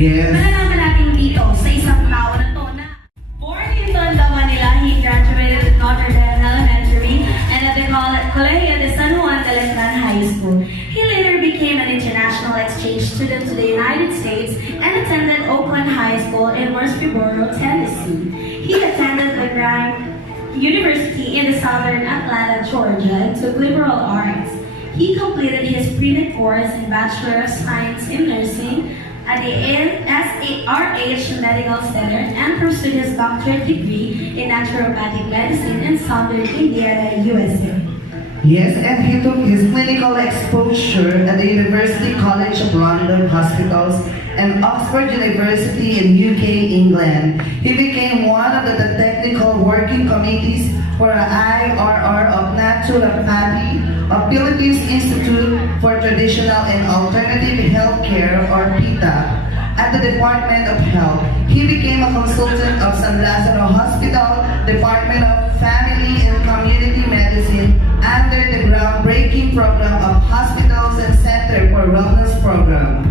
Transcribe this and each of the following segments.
Yes. Malalaman natin dito sa isang tao na to na born in Tondo, Manila, he graduated at Notre Dame Elementary and at the Colegio de San Juan de Letran High School. He later became an international exchange student to the United States and attended Oakland High School in Murfreesboro, Tennessee. He attended the Grand University in the southern Atlanta, Georgia, and took liberal arts. He completed his pre-med course in Bachelor of Science in Nursing at the SARH Medical Center and pursued his doctorate degree in naturopathic medicine in Southern Indiana, USA. Yes, and he took his clinical exposure at the University College of London Hospitals and Oxford University in UK, England. He became one of the technical working committees for an IRR of Naturopathy of Philippines Institute for Traditional and Alternative Healthcare, or PITA, at the Department of Health. He became a consultant of San Lazaro Hospital, Department of Family and Community Medicine, under the groundbreaking program of Hospitals and Center for Wellness Program.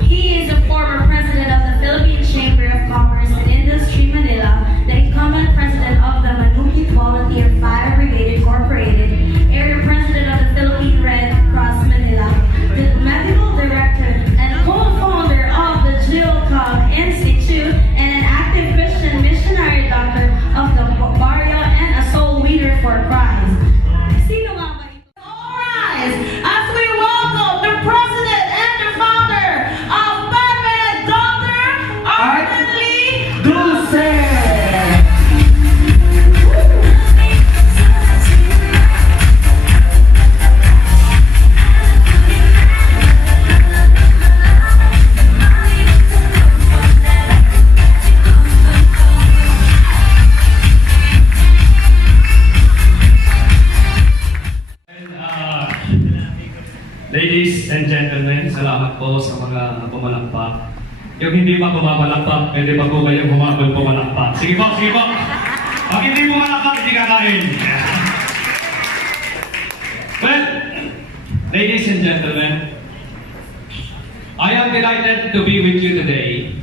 He is a former president of the Philippine Chamber of Commerce and Industry Manila, the incumbent president of the Manuki Quality and Fire Brigade Incorporated, area president of the Philippine Red Cross Manila, the medical director and co-founder of the Jilcog Institute, and an active Christian missionary doctor of the Barrio and a soul winner for Christ. Sino nga ba ito? All rise as we welcome the president and the founder of Panmed, Dr. Arthur Lee Dulce! Ladies and gentlemen, salamat po sa mga pumalakpak. Yung hindi pa pumamalakpak, pwede pa po kayong humabol pumalakpak. Sige po, sige po. Pag hindi pumalakpak, hindi kakain. Well, ladies and gentlemen, I am delighted to be with you today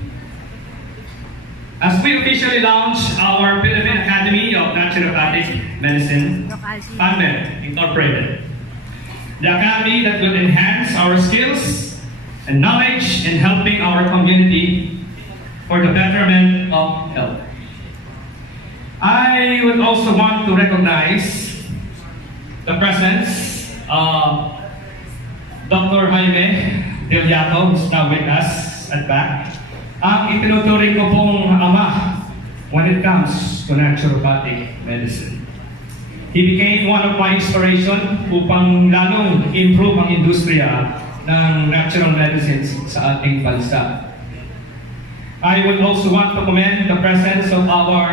as we officially launch our Philippine Academy of Naturopathic Medicine, Panmed, Incorporated. The academy that will enhance our skills and knowledge in helping our community for the betterment of health. I would also want to recognize the presence of Dr. Jaime Deliato, who's now with us at back. Ang itinuturing ko pong ama when it comes to naturopathic medicine. He became one of my inspiration upang lalong improve ang industriya ng natural medicines sa ating bansa. I would also want to commend the presence of our,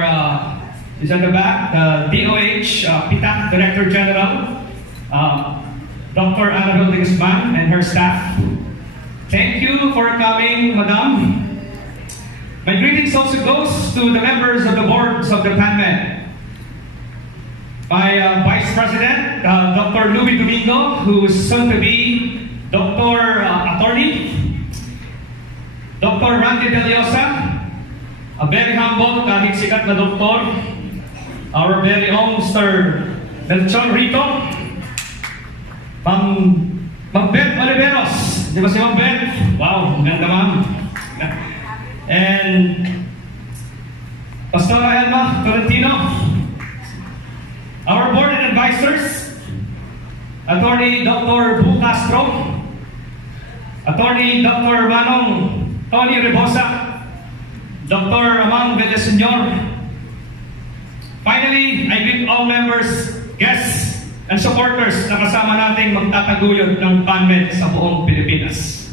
is at the back, the DOH, PITA Director General, Dr. Annabel de Guzman and her staff. Thank you for coming, Madam. My greetings also goes to the members of the boards of the Panmed. My Vice President, Dr. Louis Domingo, who is soon to be Dr. Attorney, Dr. Randy Deliosa, a very humble, kahit sikat na doktor, our very own Sir Melchon Rito, Ma'am Beth Oliveros, di ba si Ma'am Beth? Wow, ganda ma'am. And Pastora Elma Tolentino, our board and advisors, Attorney Dr. Bu Castro, Attorney Dr. Manong Tony Rebosa, Dr. Amang Villaseñor. Finally, I greet all members, guests, and supporters na kasama nating magtataguyod ng Panmed sa buong Pilipinas.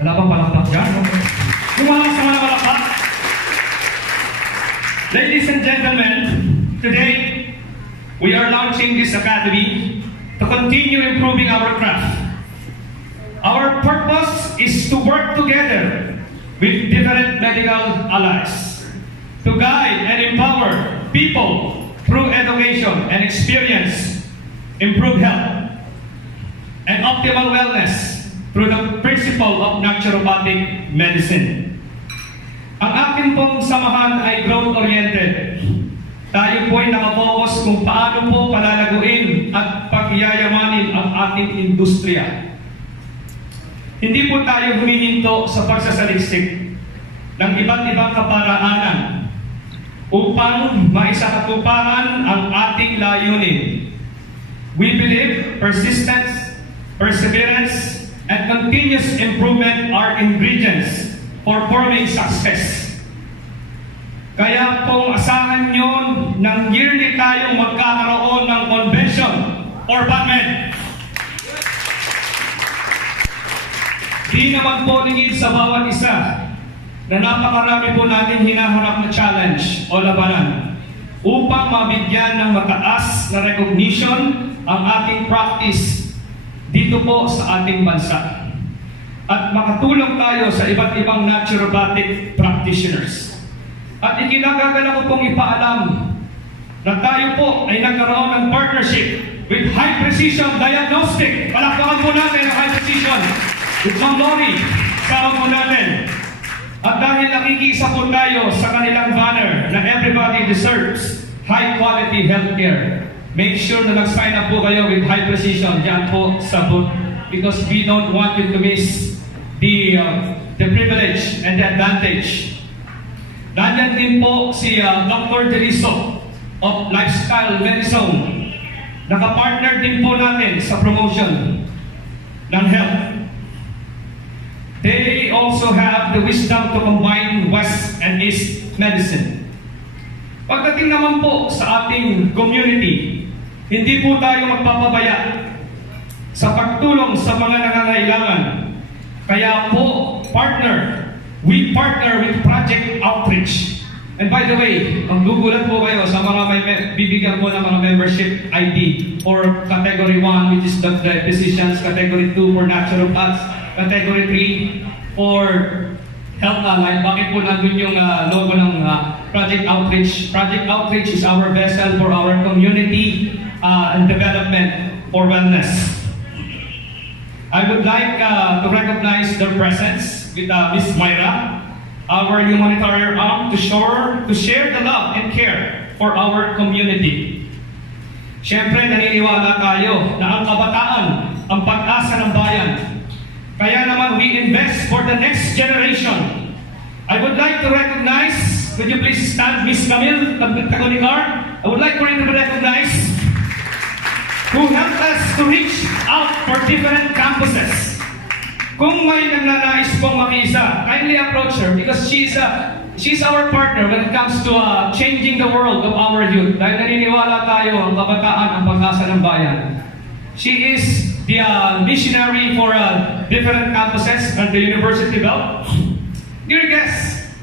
Wala pang palakpak dyan, no? Yung malakas naman ang palakpak. Ladies and gentlemen, today, we are launching this academy to continue improving our craft. Our purpose is to work together with different medical allies to guide and empower people through education and experience, improve health, and optimal wellness through the principle of naturopathic medicine. Ang akin pong samahan ay growth-oriented. Tayo po ay nakafocus kung paano po palalaguin at pagyayamanin ang ating industriya. Hindi po tayo humihinto sa pagsasaliksik ng iba't ibang kaparaanan upang maisakatuparan ang ating layunin. We believe persistence, perseverance, and continuous improvement are ingredients for forming success. Kaya kung asahan nyo ng yearly tayong magkakaroon ng convention or Panmed. Di naman po lingid sa bawat isa na napakarami po natin hinaharap na challenge o labanan upang mabigyan ng mataas na recognition ang ating practice dito po sa ating bansa. At makatulong tayo sa iba't ibang naturopathic practitioners. At ikinagagala ko pong ipaalam na tayo po ay nagkaroon ng partnership with High Precision Diagnostic. Palakpakan po natin ang High Precision with Ma'am Lori. Sama po natin. At dahil nakikisa po tayo sa kanilang banner na everybody deserves high quality healthcare, make sure na nag-sign up po kayo with High Precision dyan po sa booth because we don't want you to miss the privilege and the advantage. Nandiyan din po si Dr. Deliso of Lifestyle Medicine. Nakapartner din po natin sa promotion ng health. They also have the wisdom to combine West and East medicine. Pagdating naman po sa ating community, hindi po tayo magpapabaya sa pagtulong sa mga nangangailangan. Kaya po, we partner with Project Outreach. And by the way, ang gugulat po kayo sa mga may bibigyan po ng mga membership ID or Category 1, which is the physicians, Category 2 for naturopaths, Category 3 for health allied. Bakit po nandun yung logo ng Project Outreach? Project Outreach is our vessel for our community and development for wellness. I would like to recognize their presence with Miss Myra, our humanitarian arm, to share the love and care for our community. Siyempre, naniniwala tayo na ang kabataan ang pag-asa ng bayan. Kaya naman, we invest for the next generation. I would like to recognize, could you please stand, Miss Camille Tagonicar? I would like for you to recognize who helped us to reach out for different campuses. Kung may nagnanais pong makiisa, kindly approach her because she's our partner when it comes to changing the world of our youth. Dahil naniniwala tayo ang kabataan ang pag-asa ng bayan. She is the missionary for different campuses at the University Belt. Dear guests,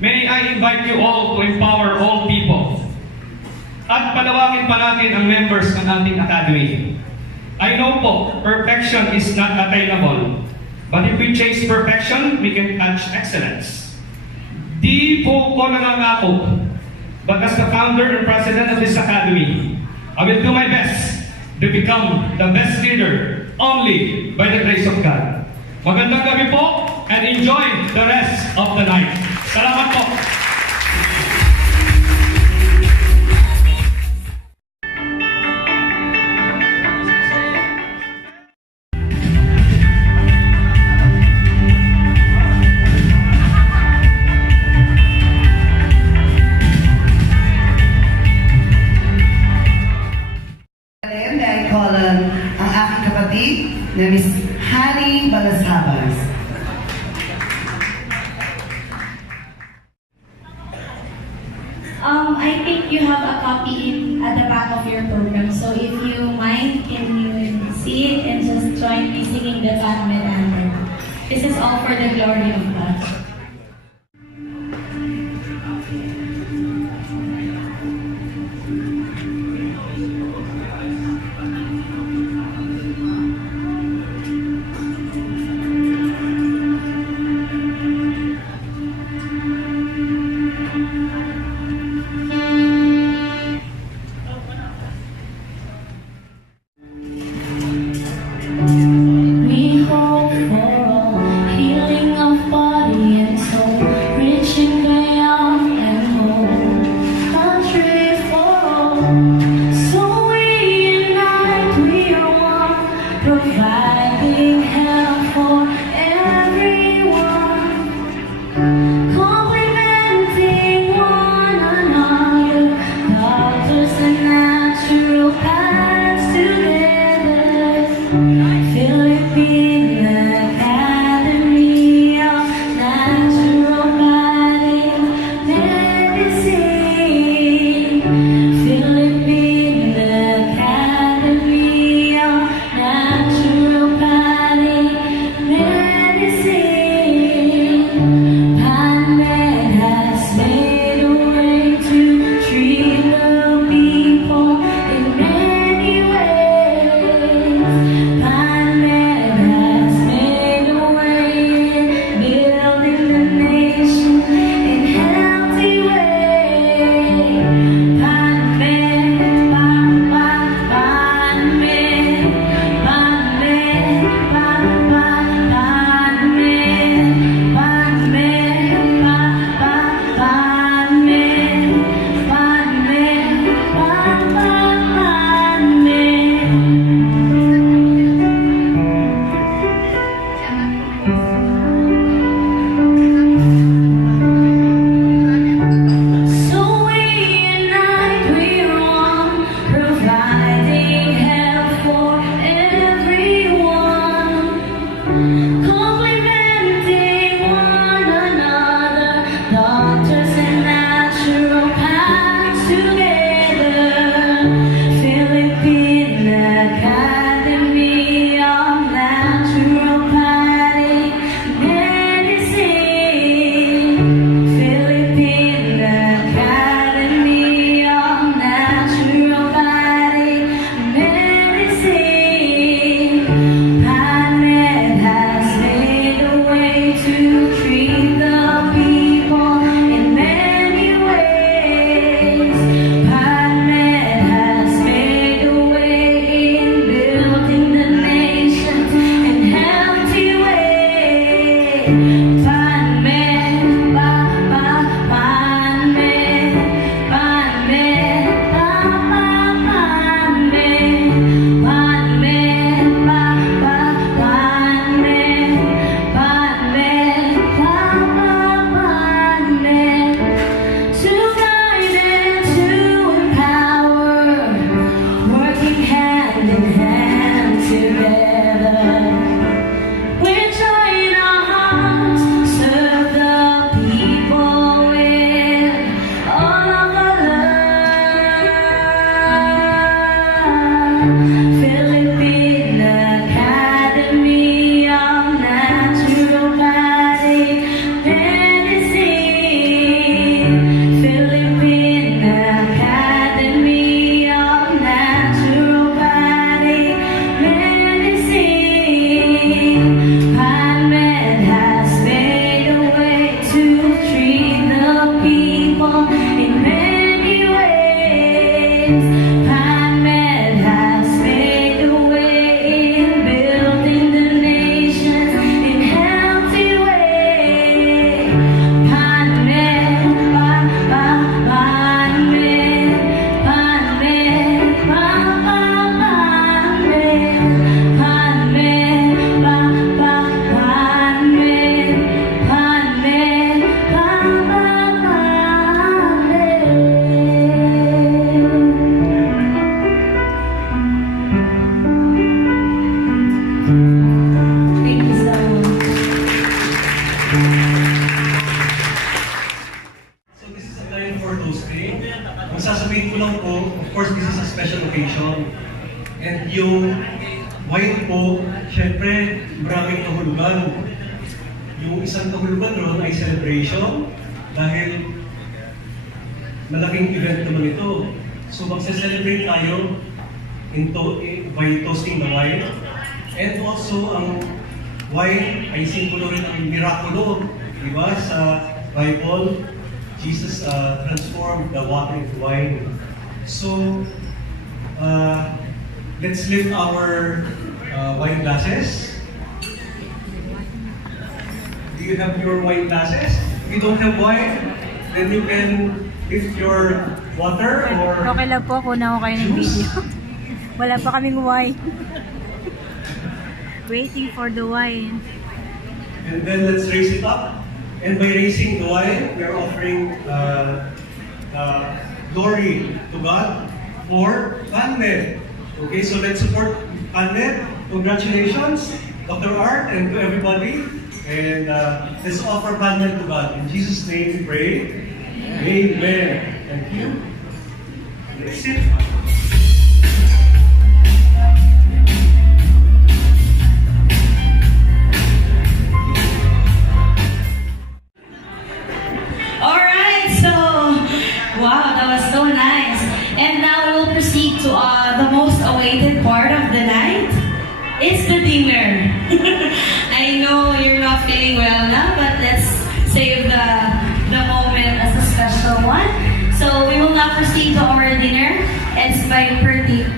may I invite you all to empower all people. At palawagin pa natin ang members ng ating academy. I know po, perfection is not attainable. But if we chase perfection, we can touch excellence. Di po ko nangangako, but as the founder and president of this academy, I will do my best to become the best leader only by the grace of God. Magandang gabi po and enjoy the rest of the night. Salamat po. na Miss Hani Balasabas. I think you have a copy at the back of your program. So if you mind, can you see it and just join me singing the Panmed anthem? This is all for the glory of God. We hope for And yung wine po, syempre, maraming kahulugan. Yung isang kahulugan ron ay celebration dahil malaking event naman ito. So magse-celebrate tayo by toasting the wine. And also, ang wine ay simbolo rin ng mirakulo. Diba? Sa Bible, Jesus transformed the water into wine. So, let's lift our wine glasses. Do you have your wine glasses? If you don't have wine, then you can lift your water or Okay lang po, kuna ko kayo ng juice. video. Wala pa kaming wine. Waiting for the wine. And then let's raise it up. And by raising the wine, we are offering glory to God for Panmed. Okay, so let's support Panmed. Congratulations, Dr. Art, and to everybody. And let's offer Panmed to God. In Jesus' name we pray. Amen. Thank you. Let's sit. Alright, so, wow, that was so nice. And now we'll proceed to the most awaited part of the night. It's the dinner. I know you're not feeling well now, but let's save the moment as a special one. So we will now proceed to our dinner. It's by per table.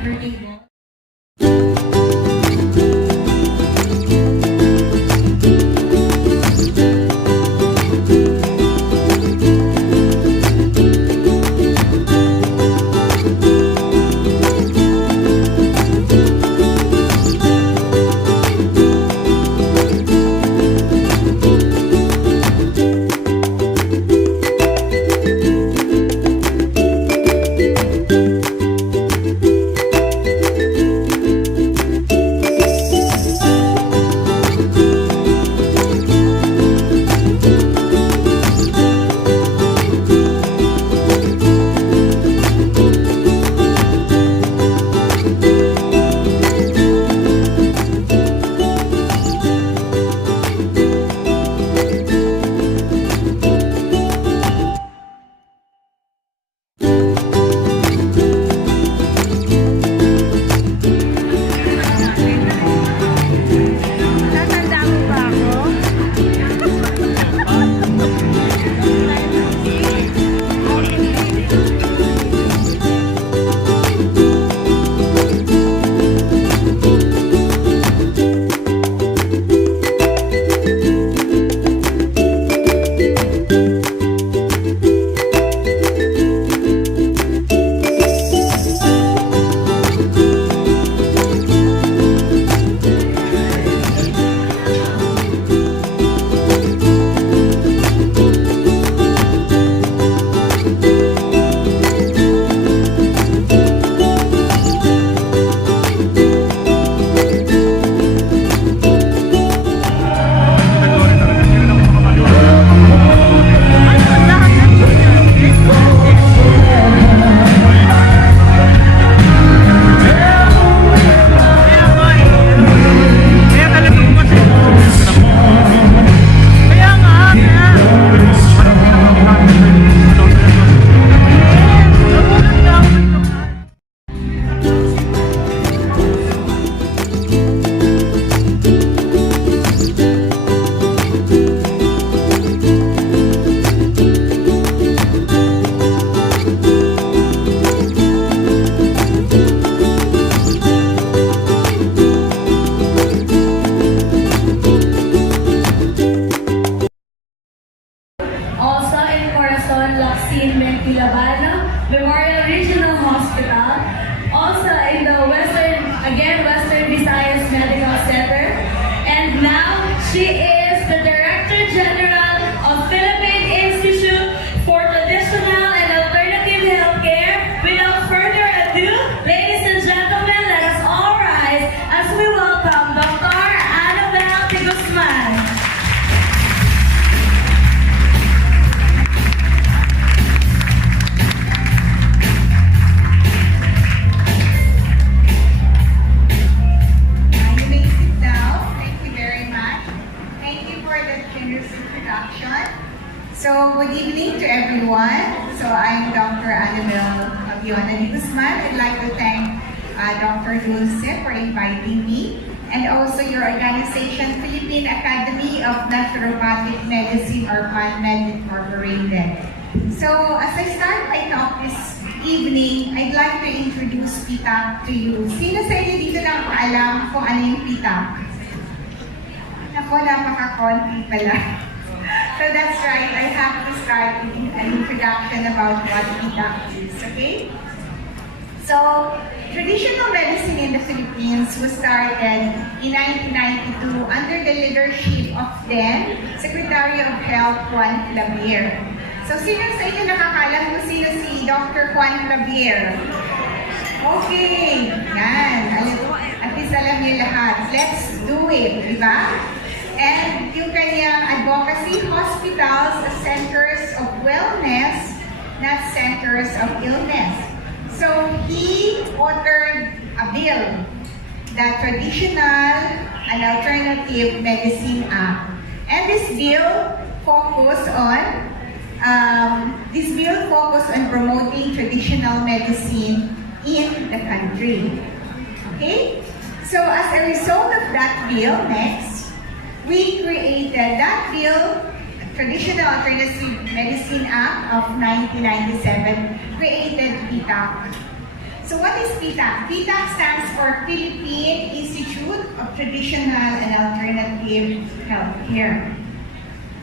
Memorial Regional Hospital, also in the Western Visayas Medical Center, and now she is the Director General of Philippine Institute for Traditional and Alternative Healthcare. Without further ado, ladies and gentlemen, let us all rise as we welcome Dr. Annabel de Guzman. I'm Dr. Annabel Aviona de Guzman. I'd like to thank Dr. Dulce for inviting me, and also your organization, Philippine Academy of Naturopathic Medicine, or Panmed Incorporated. So, as I start my talk this evening, I'd like to introduce PTAC to you. Sino sa inyo dito nakakaalam kung ano yung PTAC? Ako, napaka-konti pala. So that's right, I have to start with an introduction about what PTAC is, okay? So, traditional medicine in the Philippines was started in 1992 under the leadership of then Secretary of Health Juan Clavier. So, sino sa inyo nakakalam kung sino si Dr. Juan Clavier? Okay, yan. At least alam niyo lahat. Let's do it, di ba? And yung kanyang advocacy, hospitals as centers of wellness, not centers of illness. So he authored a bill, the Traditional and Alternative Medicine Act. And this bill focused on promoting traditional medicine in the country. Okay? So as a result of that bill, next, we created that bill, Traditional Alternative Medicine Act of 1997, created PTAC. So what is PTAC? PTAC stands for Philippine Institute of Traditional and Alternative Healthcare.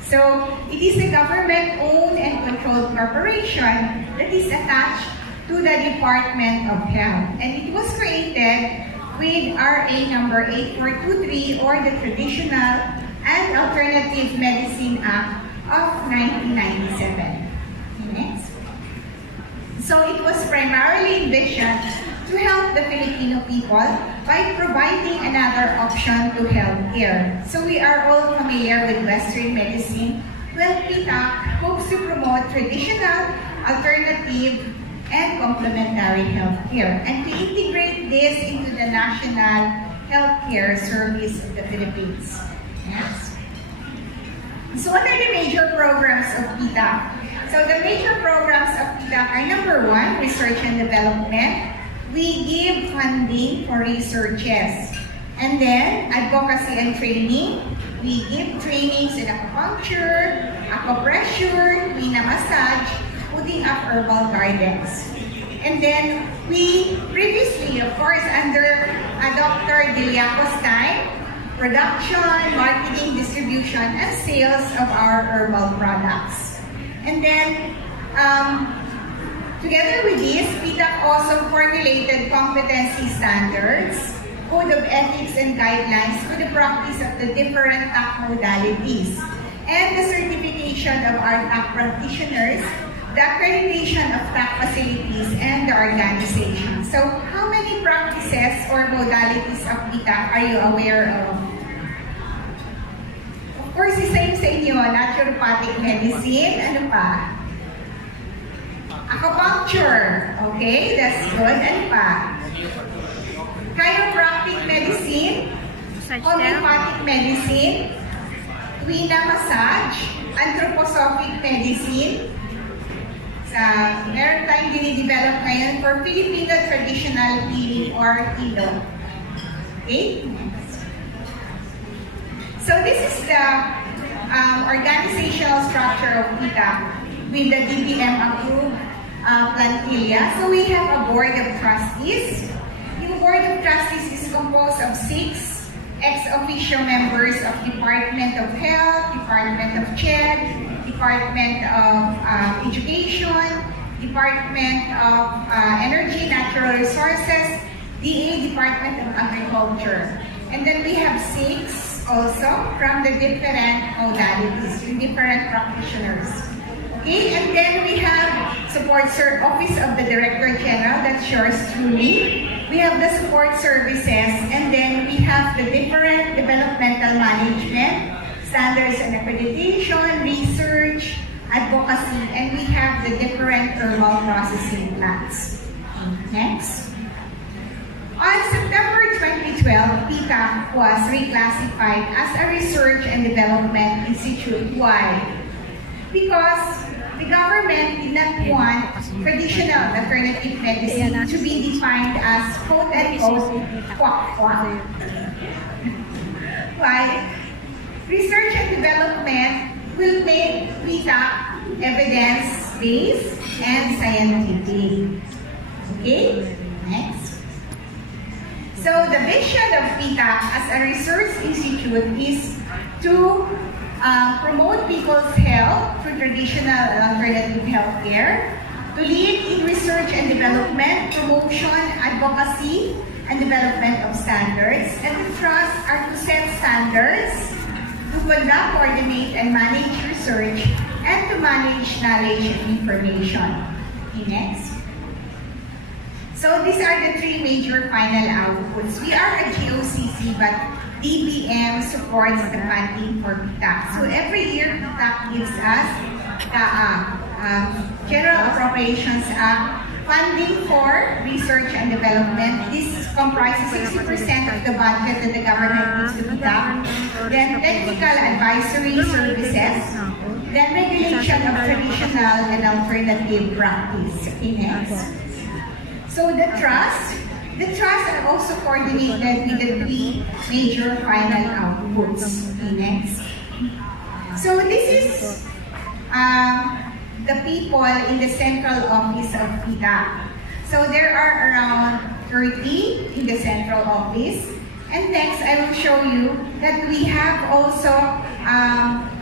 So it is a government-owned and controlled corporation that is attached to the Department of Health. And it was created with RA number 8423, or the Traditional and Alternative Medicine Act of 1997. Next. So it was primarily envisioned to help the Filipino people by providing another option to healthcare. So we are all familiar with Western medicine. Well, PTAC hopes to promote traditional, alternative, and complementary healthcare, and to integrate this into the national healthcare service of the Philippines. Yes. So what are the major programs of PTAC? So the major programs of PTAC are number 1, research and development. We give funding for researches. And then advocacy and training. We give trainings in acupuncture, acupressure, Quina massage, putting up herbal gardens. And then we previously, of course, under Dr. Diliaco's time, production, marketing, distribution, and sales of our herbal products. And then, together with this, PTAC also formulated competency standards, code of ethics and guidelines for the practice of the different TAC modalities, and the certification of our TAC practitioners, the accreditation of TAC facilities, and the organization. So, how many practices or modalities of PTAC are you aware of? Of course, isa yung sa inyo, naturopathic medicine. Ano pa? Acupuncture. Okay, that's good. Ano pa? Chiropractic medicine, homeopathic medicine, Quina massage, anthroposophic medicine. Meron tayong dinidevelop ngayon for Filipino traditional healing or hilo. Okay? So this is the organizational structure of PTAC with the DBM approved plantilla. So we have a board of trustees. Yung board of trustees is composed of 6 ex-officio members of Department of Health, Department of CHED, Department of Education, Department of Energy, Natural Resources, DA, Department of Agriculture. And then we have 6 also from the different modalities, different practitioners. Okay, and then we have Office of the Director General, that's yours truly. We have the support services, and then we have the different developmental management, standards and accreditation, research, advocacy, and we have the different herbal processing plants. Next. On September 2012, PTAC was reclassified as a research and development institute. Why? Because the government did not want traditional alternative medicine to be defined as quote-unquote quack-quack. Why? Research and development will make PTAC evidence-based and scientific. Okay? Next. So the vision of PTAC as a research institute is to promote people's health through traditional and alternative healthcare, to lead in research and development, promotion, advocacy, and development of standards, and the trust are to set standards, to conduct, coordinate, and manage research, and to manage knowledge and information. Okay, next. So these are the three major final outputs. We are a GOCC, but DBM supports the funding for PTAC. So every year, PTAC gives us the General Appropriations Act funding for research and development. This comprises 60% of the budget that the government gives to PTAC. Then technical advisory services. Then regulation of traditional and alternative practice. Okay, next. So the trusts are also coordinated with the three major final outputs. Okay, next. So this is the people in the central office of PTAC. So there are around 30 in the central office. And next, I will show you that we have also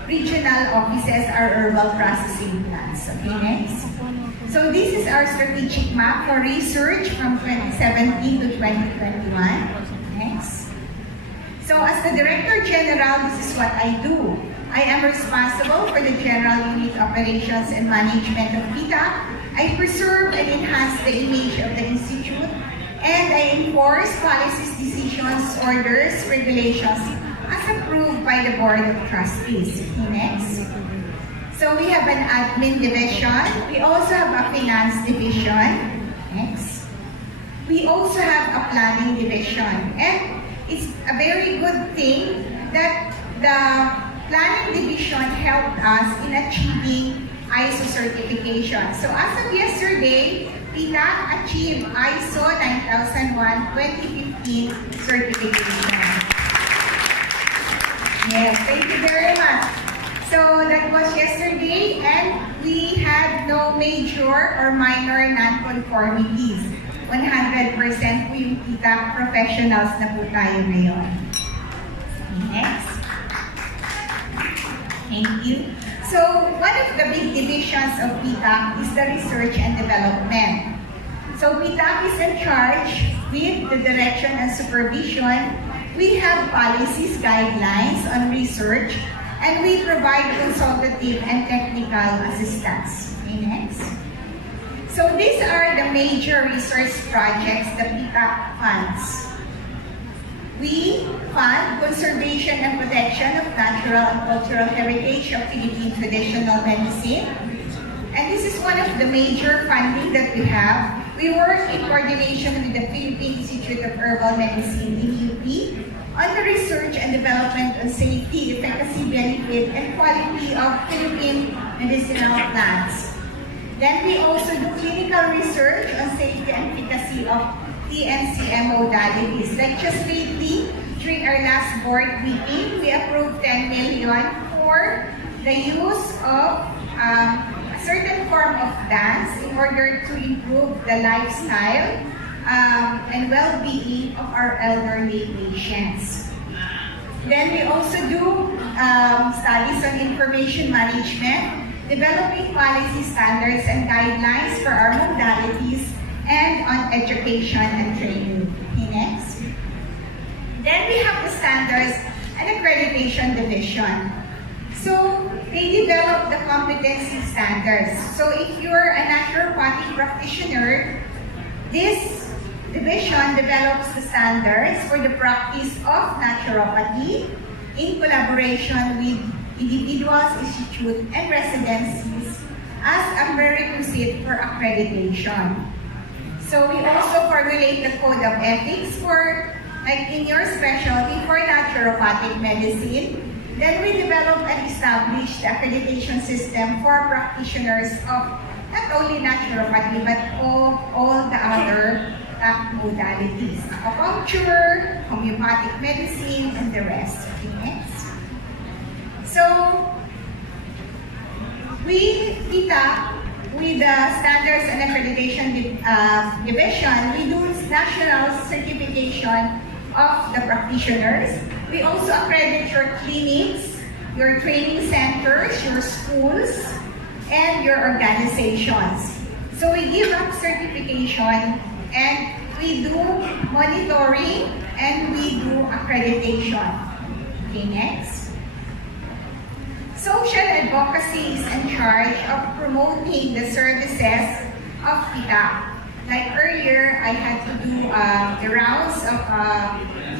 regional offices, our herbal processing plants. Okay, next. So this is our strategic map for research from 2017 to 2021. Next. So as the Director General, this is what I do. I am responsible for the General Unit Operations and Management of PTAC. I preserve and enhance the image of the Institute, and I enforce policies, decisions, orders, regulations as approved by the Board of Trustees. Okay, next. So we have an admin division. We also have a finance division. Next. We also have a planning division. And it's a very good thing that the planning division helped us in achieving ISO certification. So as of yesterday, PTAC achieved ISO 9001-2015 certification. Yes, thank you very much. So that was yesterday, and we had no major or minor non-conformities. 100% po yung PTAC professionals na po tayo ngayon. Next. Thank you. So one of the big divisions of PTAC is the research and development. So PTAC is in charge with the direction and supervision. We have policies, guidelines on research, and we provide consultative and technical assistance. Okay, next. So these are the major research projects that PTAC funds. We fund conservation and protection of natural and cultural heritage of Philippine traditional medicine. And this is one of the major funding that we have. We work in coordination with the Philippine Institute of Herbal Medicine in UP on the research and development on safety, efficacy, benefit, and quality of Philippine medicinal plants. Then we also do clinical research on safety and efficacy of TNCM modalities. Like just lately, during our last board meeting, we approved 10 million for the use of a certain form of dance in order to improve the lifestyle and well-being of our elderly patients. Then we also do studies on information management, developing policy standards and guidelines for our modalities, and on education and training. Okay, next. Then we have the standards and accreditation division. So they develop the competency standards. So if you're a naturopathic practitioner, this division develops the standards for the practice of naturopathy in collaboration with individuals, institutes, and residencies as a prerequisite for accreditation. So we also formulate the code of ethics for, like in your specialty, for naturopathic medicine. Then we developed and established the accreditation system for practitioners of not only naturopathy but all the other modalities. Acupuncture, homeopathic medicine, and the rest. Okay, next. So, we with the Standards and Accreditation Division, we do national certification of the practitioners. We also accredit your clinics, your training centers, your schools, and your organizations. So we give up certification and we do monitoring and we do accreditation. Okay, next. Social advocacy is in charge of promoting the services of PITA. Like earlier, I had to do the rounds of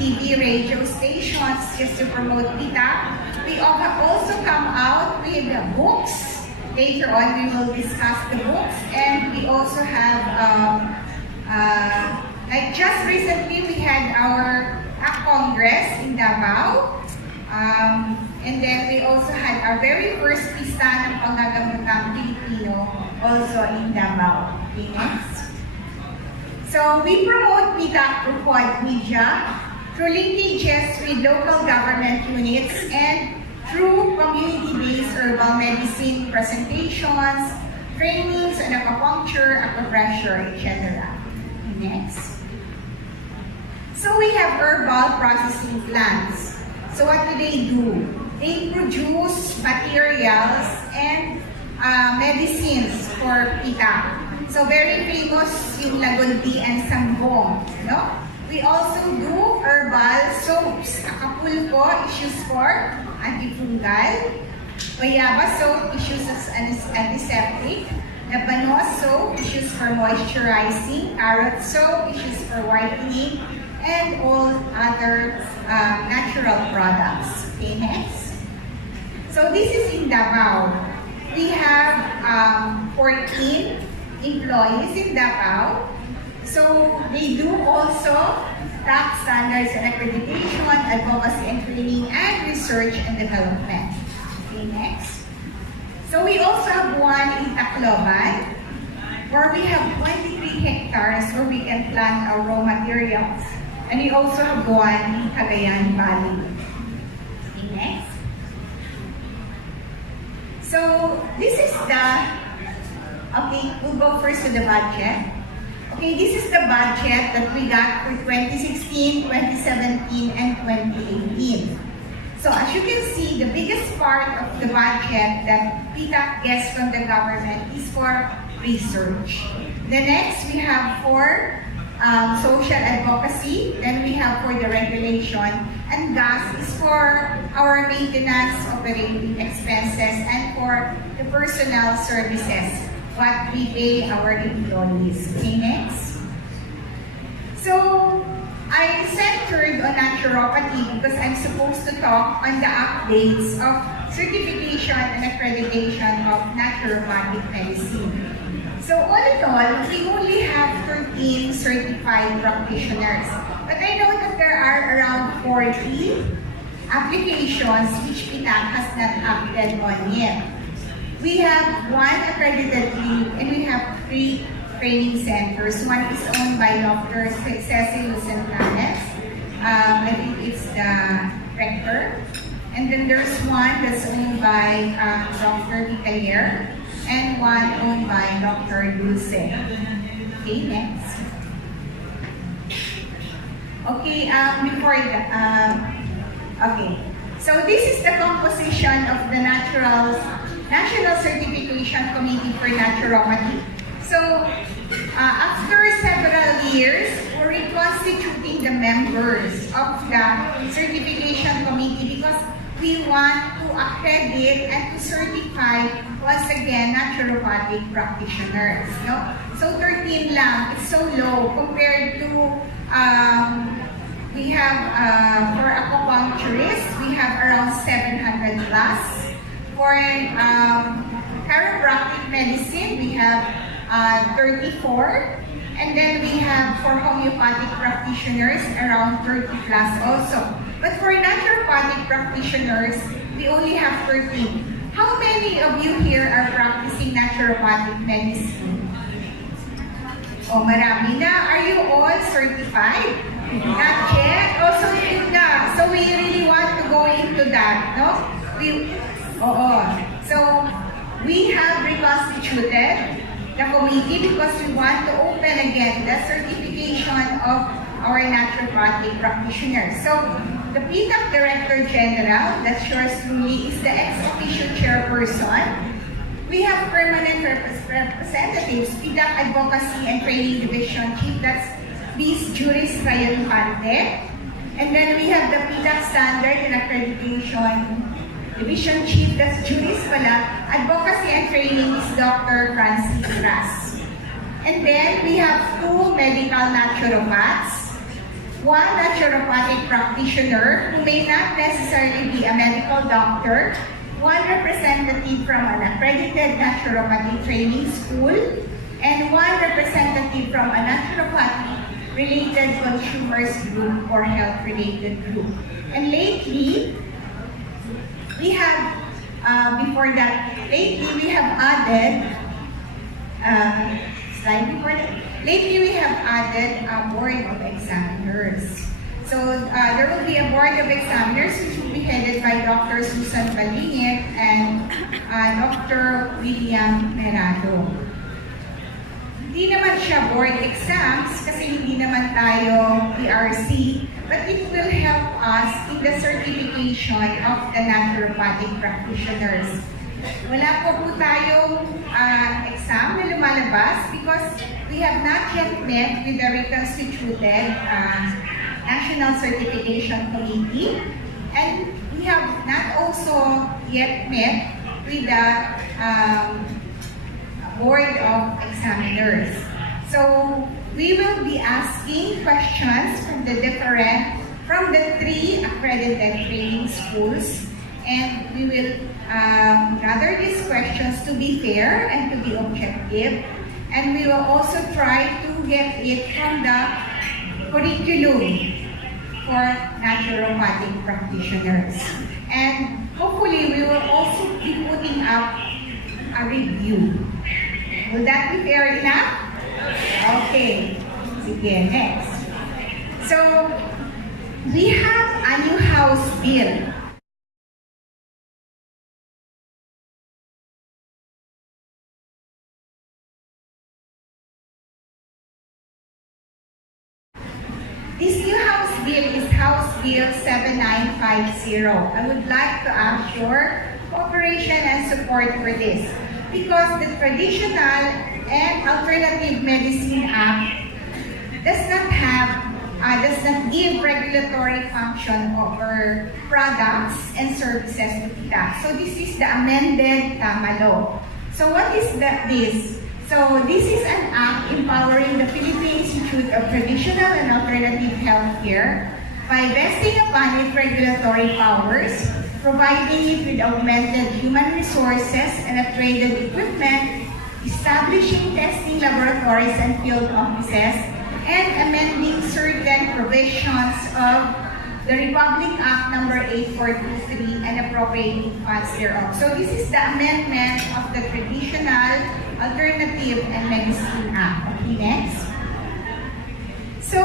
TV radio stations just to promote PITA. We also come out with books. Later on, we will discuss the books. And we also have, like just recently, we had our Congress in Davao. And then we also had our very first pista ng Panggagamotang Pilipino also in Davao. Okay, next. So we promote PITA through quad media, through linkages with local government units, and through community-based herbal medicine presentations, trainings on acupuncture, acupressure, etc. Next. So we have herbal processing plants. So what do? They produce materials and medicines for PITA. So very famous yung Lagundi and Sambong. No? We also do herbal soaps. Acapulco is used for antifungal. Guayaba soap is used as antiseptic. Labanos soap is used for moisturizing. Carrot soap is used for whitening. And all other natural products. Okay, next. So this is in Davao. We have 14 employees in Davao. So they do also top standards and accreditation, advocacy and training, and research and development. Okay, next. So we also have one in Tacloban, where we have 23 hectares where we can plant our raw materials. And we also have one in Cagayan Valley. Okay, next. So this is we'll go first to the budget. Okay, this is the budget that we got for 2016, 2017, and 2018. So as you can see, the biggest part of the budget that PITA gets from the government is for research. The next, we have for social advocacy, then we have for the regulation, and gas is for our maintenance operating expenses and for the personnel services, what we pay our employees. Okay, next. So, I centered on naturopathy because I'm supposed to talk on the updates of certification and accreditation of naturopathic medicine. So all in all, we only have 13 certified practitioners. But I know that there are around 40 applications which PITA has not acted on yet. We have one accredited lead and we have 3 training centers. One is owned by Dr. Cecil Lucentanes. I think it's the rector. And then there's one that's owned by Dr. Vicayer. And one owned by Dr. Dulce. Okay, next. Okay, before that, okay. So this is the composition of the National Certification Committee for Naturopathy. So after several years, we're reconstituting the members of the certification committee because we want to accredit and to certify once again naturopathic practitioners. No? So 13 lang, it's so low compared to we have for acupuncturists, we have around 700 plus. For chiropractic medicine, we have 34. And then we have for homeopathic practitioners around 30 plus also. But for naturopathic practitioners, we only have 13. How many of you here are practicing naturopathic medicine? Oh, marami na. Are you all certified? Not yet? Also, yun na. So we really want to go into that, no? So we have reconstituted the committee because we want to open again the certification of our naturopathic practitioners. So the PTAC Director General, that's yours truly, is the ex-officio chairperson. We have permanent representatives, PTAC Advocacy and Training Division Chief, that's Ms. Juris Rayonpante. And then we have the PTAC Standard and Accreditation Division Chief, that's Juris pala, Advocacy and Training is Dr. Francis Ras. And then we have 2 medical naturopaths, 1 naturopathic practitioner who may not necessarily be a medical doctor, 1 representative from an accredited naturopathy training school, and 1 representative from a naturopathy-related consumers group or health-related group. And lately, we have, lately we have added, lately we have added a board of examiners. So there will be a board of examiners which will be headed by Dr. Susan Balingit and Dr. William Merado. Hindi naman siya board exams kasi hindi naman tayo PRC, but it will help us in the certification of the naturopathic practitioners. Wala po tayong exam na lumalabas because we have not yet met with the reconstituted National Certification Committee, and we have not also yet met with the Board of Examiners. So we will be asking questions from the 3 accredited training schools, and we will gather these questions to be fair and to be objective, and we will also try to get it from the curriculum for naturopathic practitioners. And hopefully, we will also be putting up a review. Will that be fair enough? Okay. Sige, next. So, we have a new House bill. This new House bill is House Bill 7950. I would like to ask your cooperation and support for this because the Traditional and Alternative Medicine Act does not give regulatory function over products and services to PTAC. So this is the amended TAMA law. So what is this? So this is an act empowering the Philippine Institute of Traditional and Alternative Healthcare by vesting upon it regulatory powers, providing it with augmented human resources and upgraded equipment, establishing testing laboratories and field offices, and amending certain provisions of the Republic Act number 8423 and appropriating funds thereof. So this is the amendment of the Traditional, Alternative, and Medicine Act. Okay, next. So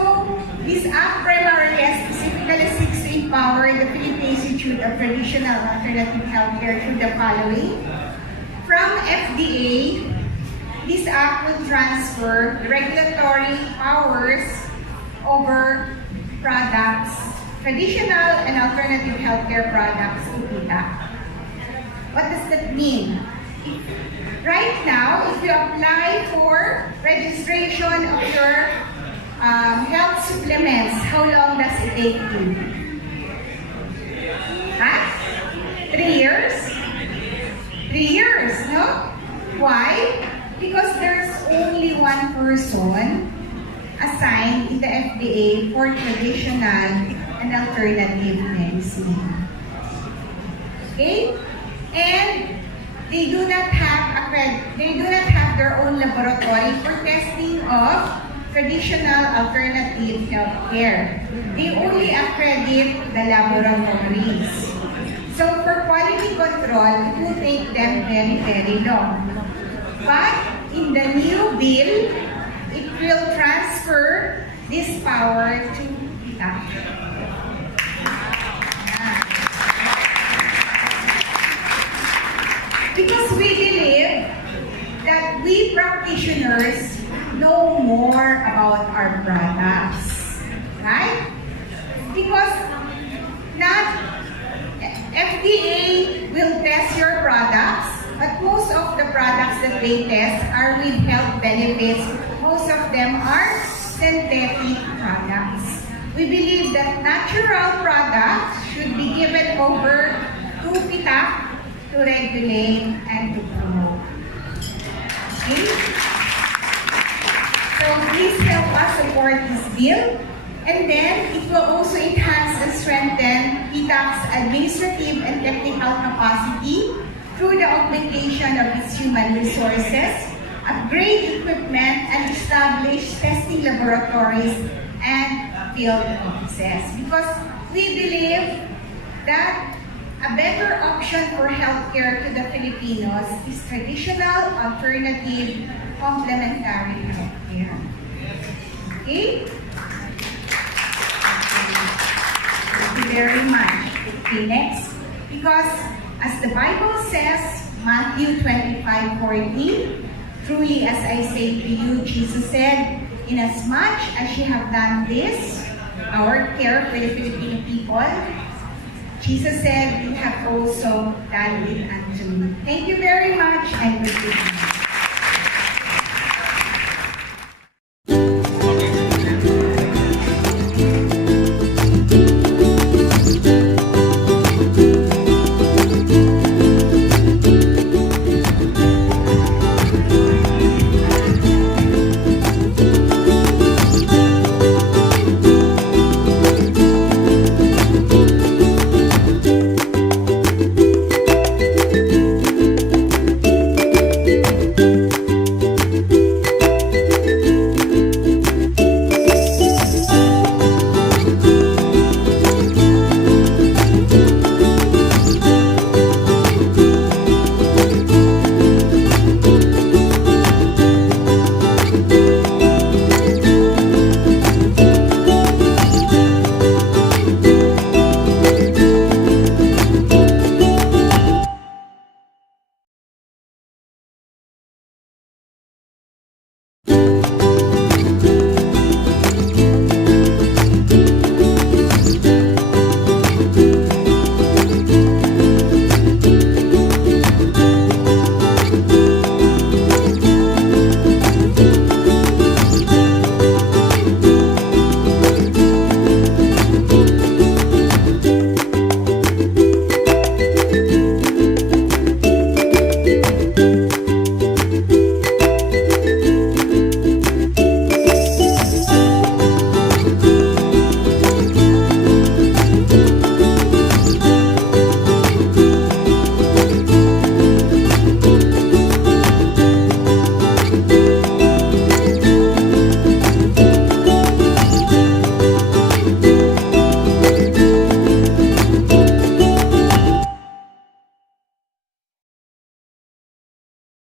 this act primarily and specifically seeks to empower the Philippine Institute of Traditional and Alternative Healthcare through the following. From FDA, this act will transfer regulatory powers over products, traditional and alternative healthcare products to PTAC. What does that mean? Right now, if you apply for registration of your health supplements, how long does it take you? 3 years? 3 years, no? Why? Because there's only one person assigned in the FDA for traditional and alternative medicine. Okay? And they do not have their own laboratory for testing of traditional alternative healthcare. They only accredit the laboratories. So for quality control, it will take them very, very long. But in the new bill, it will transfer this power to PITAC. Because we believe that we practitioners know more about our products, right? Because not FDA will test your products, but most of the products that they test are with health benefits. Most of them are synthetic products. We believe that natural products should be given over to PITAC to regulate and to promote. Okay? So please help us support this bill. And then it will also enhance and strengthen PITAC's administrative and technical capacity through the augmentation of its human resources, upgrade equipment, and establish testing laboratories and field offices. Because we believe that a better option for healthcare to the Filipinos is traditional, alternative, complementary healthcare. Okay? Thank you very much. Okay, next. Because as the Bible says, Matthew 25:14, truly as I say to you, Jesus said, inasmuch as you have done this, our care for the Filipino people, Jesus said, you have also done it unto me. Thank you very much and good evening.